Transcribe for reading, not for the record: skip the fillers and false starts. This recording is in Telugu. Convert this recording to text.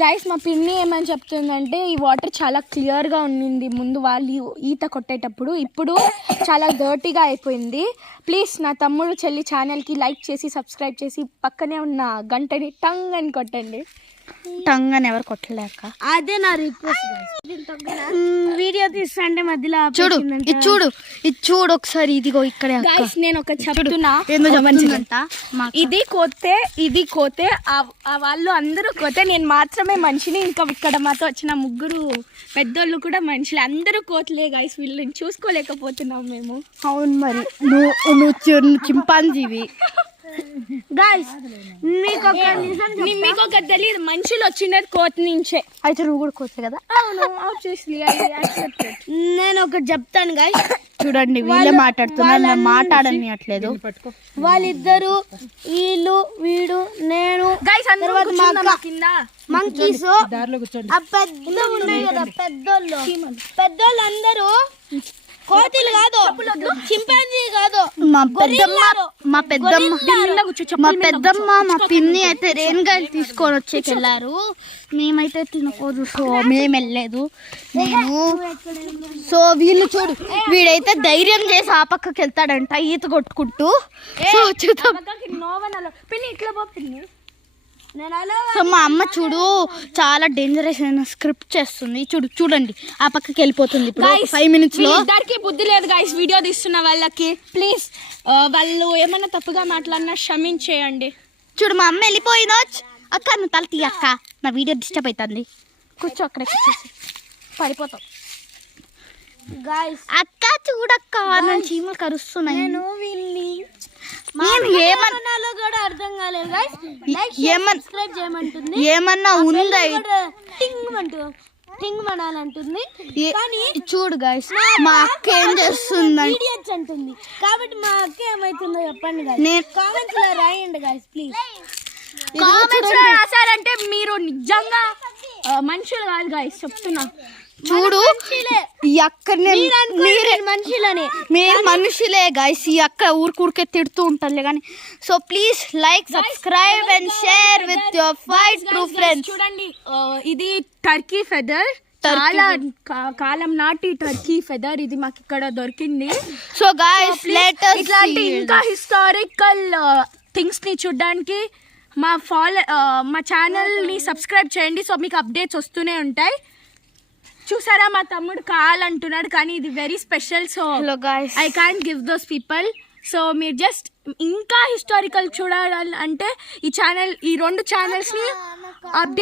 గైస్ మా పిన్ని ఏమని చెప్తుందంటే ఈ వాటర్ చాలా క్లియర్గా ఉండింది ముందు వాళ్ళు ఈత కొట్టేటప్పుడు, ఇప్పుడు చాలా డర్టీగా అయిపోయింది. ప్లీజ్ నా తమ్ముడు చెల్లి ఛానల్కి లైక్ చేసి సబ్స్క్రైబ్ చేసి పక్కనే ఉన్న గంటని టంగ్ అని కొట్టండి. టంగ్ అని ఎవరు కొట్టలేక అదే నా రిక్వెస్ట్. వీడియో తీస్తుంటే మధ్యలో చూడు ఇది చూడు ఒకసారి. ఇదిగో ఇక్కడ నేను ఒక చెప్తున్నా, ఇది కోతే ఆ వాళ్ళు అందరూ కోతే నేను మాత్రమే మనిషిని. ఇంకా ఇక్కడ మాతో వచ్చిన ముగ్గురు పెద్దోళ్ళు కూడా మనుషులు, అందరూ కోతలే గైస్. వీళ్ళని చూసుకోలేకపోతున్నాం మేము. అవును మరి నువ్వు చింపాంజీవి. గైస్ మీకు ఒక తెలియదు, మనుషులు వచ్చినది కోత నుంచే. అయితే నువ్వు కూడా కోతే కదా. నేను ఒకటి చెప్తాను గైస్. చూడండి వీళ్ళే మాట్లాడుతున్నారు, మాట్లాడని అట్లేదు. వాళ్ళిద్దరు వీడు నేను మంకీస్ పెద్ద ఉన్నాయి కదా, పెద్దోళ్ళు అందరూ కోతులు కాదు, చింపాంజీ కాదు. మా పెద్దమ్మ మా పిన్ని అయితే రేణుగాయలు తీసుకొని వచ్చేకి వెళ్ళారు. మేమైతే తినకూడదు, సో మేము వెళ్ళలేదు. సో వీళ్ళు చూడు, వీడైతే ధైర్యం చేసి ఆ పక్కకి వెళ్తాడంట ఈత కొట్టుకుంటూ. సో చూద్దాం. సో మా అమ్మ చూడు చాలా డేంజరస్ అయిన స్క్రిప్ట్ చేస్తుంది. చూడండి ఆ పక్కకి వెళ్ళిపోతుంది ఇప్పుడు 5 minutes లో. ఇద్దరికి బుద్ధి లేదు గైస్, వీడియో తీస్తున్న వాళ్ళకి. ప్లీజ్ వాళ్ళు ఏమైనా తప్పుగా మాట్లాడినా క్షమించేయండి. చూడు మా అమ్మ వెళ్ళిపోయిందో. అక్క నువ్వు తల తీ అక్క, నా వీడియో డిస్టర్బ్ అవుతుంది. కూర్చో అక్కడ, కూర్చోసి పడిపోతాం. అక్క చూడక్క నన్ను చీమలు కరుస్తున్నాయి. ఏమన్నా ఉందా చూడు గైస్, మా అక్క ఏం చేస్తుంది అంటుంది. కాబట్టి మా అక్క ఏమైతుందో చెప్పండి కామెంట్స్ లో రాయండి గైస్ ప్లీజ్. కామెంట్స్ లో రాసారంటే మీరు నిజంగా మనుషులు కాదు గైస్, చెప్తున్నా. చూడు ఈ అక్కనే మీరు మనుషులే గైస్. ఈ అక్క ఊరికే తిడుతూ ఉంటారులే కానీ. So please like subscribe and share with your 5 true friends. చూడండి ఇది టర్కీ ఫెదర్, చాలా కాలం నాటి టర్కీ ఫెదర్. ఇది మాకు ఇక్కడ దొరికింది. సో గైస్ ఇట్లాంటి ఇంకా హిస్టారికల్ థింగ్స్ ని చూడడానికి మా ఛానల్ ని సబ్స్క్రైబ్ చేయండి. సో మీకు అప్డేట్స్ వస్తూనే ఉంటాయి. చూసారా మా తమ్ముడు కావాలంటున్నాడు కానీ ఇది very special. So I can't give those people. So మీరు జస్ట్ ఇంకా హిస్టారికల్ చూడాలంటే ఈ 2 ఛానల్స్ని అప్డేట్